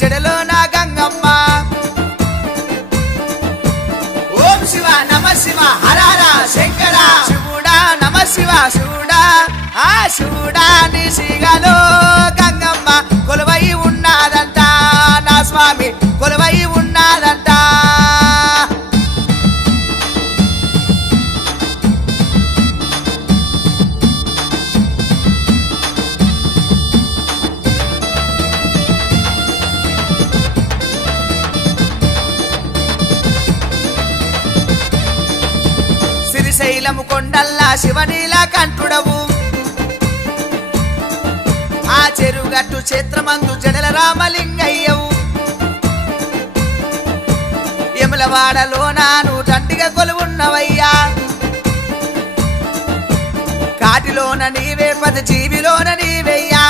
జడలో నా గంగమ్మ ఓం శివ నమ శివ హరహర శంకర శివుడా నమ శివ శివుడా ఆ శివుడా నిశిగలో గంగమ్మ కొలువై ఉన్నదంట నా స్వామి కొలువై ఉన్నదంట శ్రీశైలము కొండల్లా శివనీల కంఠుడవు ఆ చెరుగట్టు క్షేత్రమందు జడల రామలింగయ్యవు యములవాడలోన నూటంటిగా కొలువున్నవయ్యా కాటిలోన నీవే పది జీవిలోన నీవయ్యా